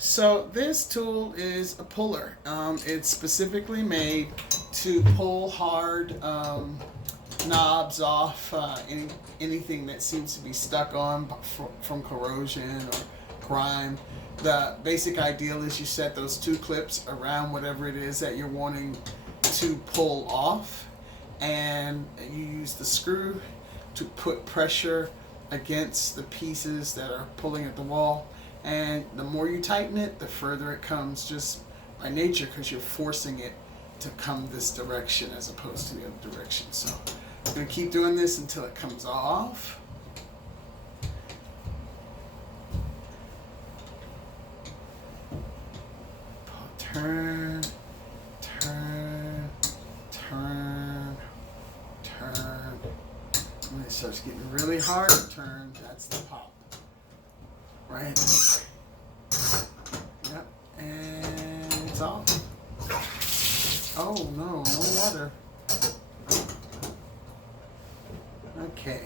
So this tool is a puller. It's specifically made to pull hard knobs off anything that seems to be stuck on from corrosion or grime. The basic ideal is you set those two clips around whatever it is that you're wanting to pull off, and you use the screw to put pressure against the pieces that are pulling at the wall. And the more you tighten it, the further it comes, just by nature, because you're forcing it to come this direction as opposed to the other direction. So I'm going to keep doing this until it comes off. Turn, turn, turn, turn. When it starts getting really hard to turn, that's the pop. Right? Yep, and it's off. Oh no, no water. Okay.